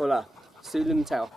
Hola, Sui Lim Tao.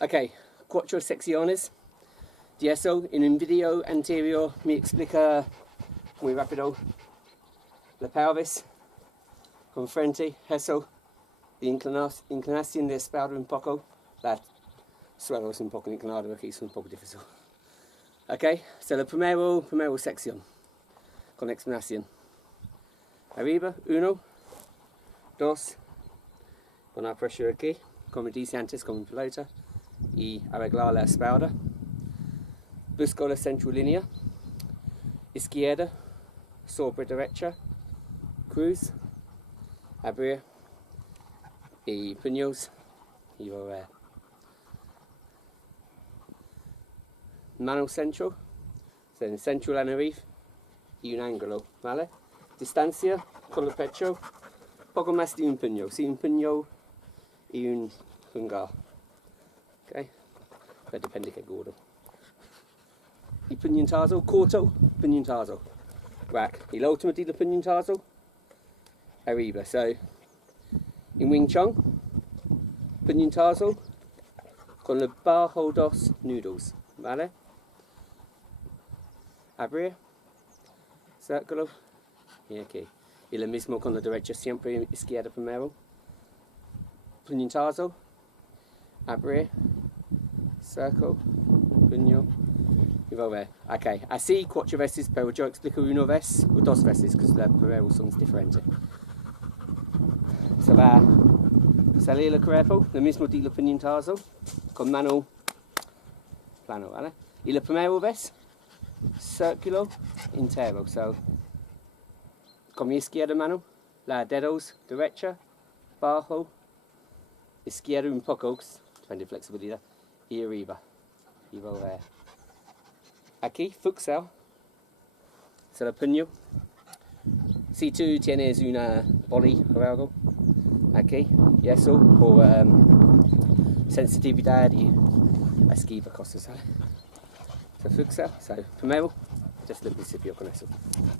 Ok, 4 secciones de eso. En un video anterior me explica muy rápido la pelvis con frente, eso, la inclinación de espalda un poco, la suelo es un poco inclinado aquí, es un poco difícil. Ok, so la primera sección con explanación. Arriba, 1, 2, con la presión aquí, como dice antes, con pelota. Y arreglar la espalda. Busco la centrolínea, izquierda, sobre derecha, cruz, abrir y puños y volver. Mano centro, en centro la nariz y un ángulo, ¿vale? Distancia con el pecho, poco más de un puño, sí, un puño y un pulgar. Okay. Pero depende qué gordo. Y puñetazo corto, puñetazo. Rack. Y la última de puñetazo arriba. So, en Wing Chun, puñetazo con los bajo dos nudos, ¿vale? Abrir, círculo y aquí. Y lo mismo con la derecha, siempre izquierda primero. Puñetazo, abrir, círculo, puño y volver. Ok, así 4 veces, pero yo explico 1 vez o 2 veces, porque la primera son diferentes. Se va a salir el cuerpo, lo mismo de el puñetazo, con mano plano, ¿vale? Y la primera vez, círculo entero. So, con mi izquierda mano, la dedos derecha, bajo, izquierda un poco, depende de flexibilidad, y arriba, y volver. Aquí, futsal, se lo puño. Si tú tienes una boli o algo, aquí, y eso, por sensitividad y esquiva cosas, ¿sabes? So, futsal, so, primero, just el principio con eso.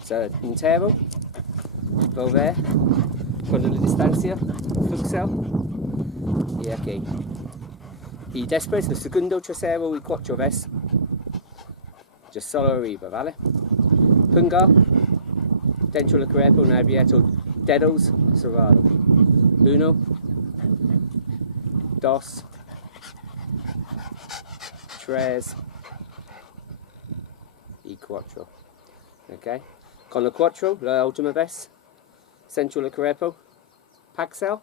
So, entero, volver, con la distancia, futsal, y aquí. Y después, el segundo, tercero y 4 veces, just solo arriba, ¿vale? Pulgar, dentro del cuerpo, un abierto, dedos cerrado. 1, 2, 3 y 4. Ok. Con el 4, la última vez, centro del cuerpo, paxel,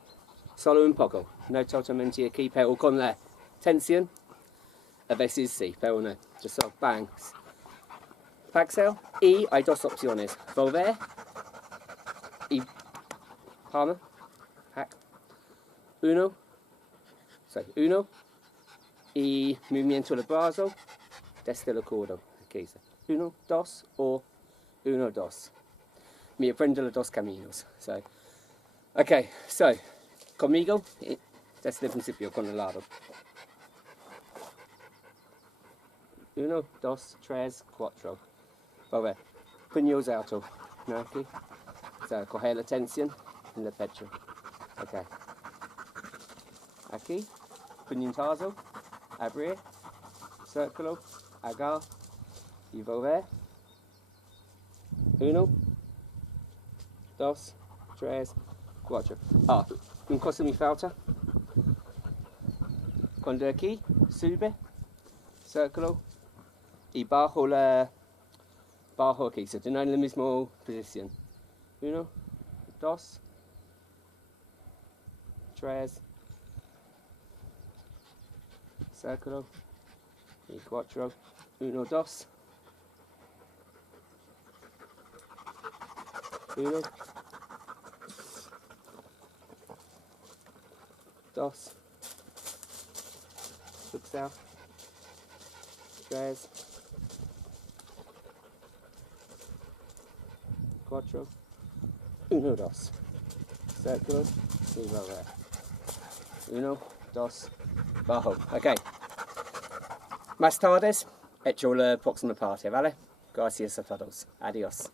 solo un poco, no totalmente aquí, pero con la tensión, a veces sí, pero no, just solo bang. Paxel, y hay 2 opciones, volver y palma, pack, 1, y movimiento del brazo desde el codo, okay, so 1, 2 o 1, 2. mi aprendo los dos caminos. So, ok, so, conmigo, desde el principio, con el lado. 1, 2, 3, 4. Vabbè, puños alto, ¿no? Aquí. So, coger la tensión en el pecho. Ok. Aquí, puñetazo, abrir, círculo, agar y volver. 1, 2, 3, 4. Ah, una cosa me falta. Cuando aquí, sube, círculo y bajo aquí, so tener la misma posición. 1, 2, 3, círculo y 4. 1, 2. 1, 2. Look south. 3, 4. 1, 2. Círculo y volver. 1, 2, bajo. Ok. Más tarde, hecho la próxima parte, ¿vale? Gracias a todos. Adiós.